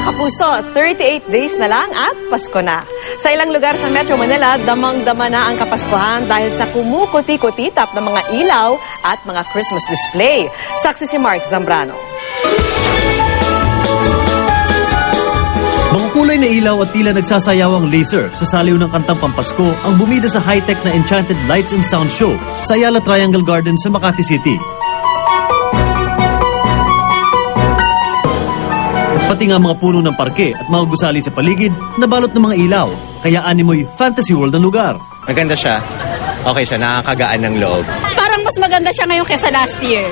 Mga kapuso, 38 days na lang at Pasko na. Sa ilang lugar sa Metro Manila, damang-dama na ang Kapaskuhan dahil sa kumukuti-kutitap ng mga ilaw at mga Christmas display. Saksi si Mark Zambrano. Mga kulay na ilaw at tila nagsasayawang laser sa saliw ng kantang Pampasko ang bumida sa high-tech na Enchanted Lights and Sound Show sa Ayala Triangle Garden sa Makati City. Pati nga mga puno ng parke at mga gusali sa paligid nabalot ng mga ilaw, kaya animoy fantasy world ang lugar. Maganda siya. Okay siya, nakakagaan ng loob. Parang mas maganda siya ngayon kaysa last year.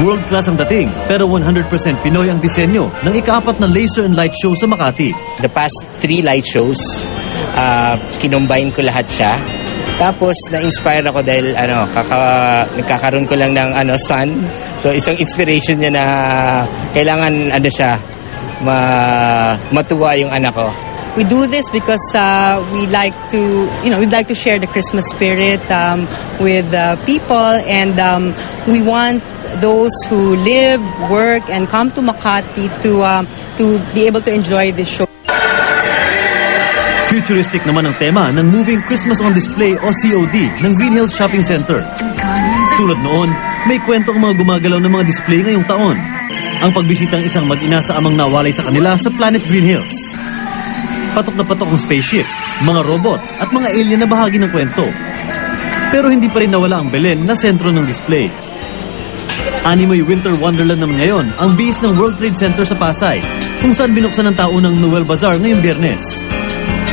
World class ang dating, pero 100% Pinoy ang disenyo ng ika-4 na laser and light show sa Makati. The past 3 light shows, kinumbine ko lahat siya. Tapos na-inspire ako dahil nagkakaroon ko lang ng sun. So isang inspiration niya na kailangan siya matuwa yung anak ko. We do this because we like to, we'd like to share the Christmas spirit with people, and we want those who live, work, and come to Makati to be able to enjoy this show. Futuristic naman ang tema ng Moving Christmas on Display o COD ng Green Hills Shopping Center. Tulad noon, may kwento ang mga gumagalaw ng mga display ngayong taon. Ang pagbisitang isang mag-ina sa amang nawalay sa kanila sa Planet Green Hills. Patok na patok ang spaceship, mga robot at mga alien na bahagi ng kwento. Pero hindi pa rin nawala ang Belen na sentro ng display. Animoy Winter Wonderland naman ngayon ang base ng World Trade Center sa Pasay, kung saan binuksan ang taunang Noel Bazaar ngayong Biyernes.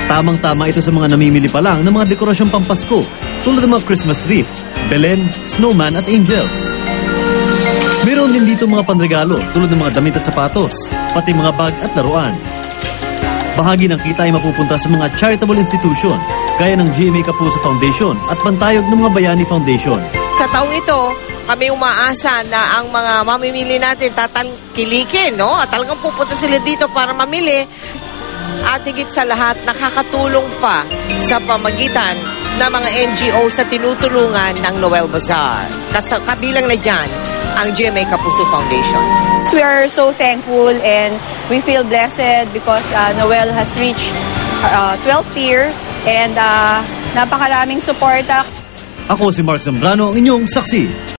Tamang-tama ito sa mga namimili pa lang ng mga dekorasyong Pampasko, tulad ng mga Christmas wreath, Belen, snowman at angels. Meron din dito mga panregalo tulad ng mga damit at sapatos, pati mga bag at laruan. Bahagi ng kita ay mapupunta sa mga charitable institution, gaya ng GMA Kapuso Foundation at Pantayog ng mga Bayani Foundation. Sa taong ito, kami umaasa na ang mga mamimili natin tatangkilikin, no? At talagang pupunta sila dito para mamili. At higit sa lahat, nakakatulong pa sa pamagitan ng mga NGO sa tinutulungan ng Noel Bazaar. Kabilang na dyan ang GMA Kapuso Foundation. We are so thankful and we feel blessed because Noel has reached 12th year and napakaraming suporta. Ako si Mark Zambrano, ang inyong saksi.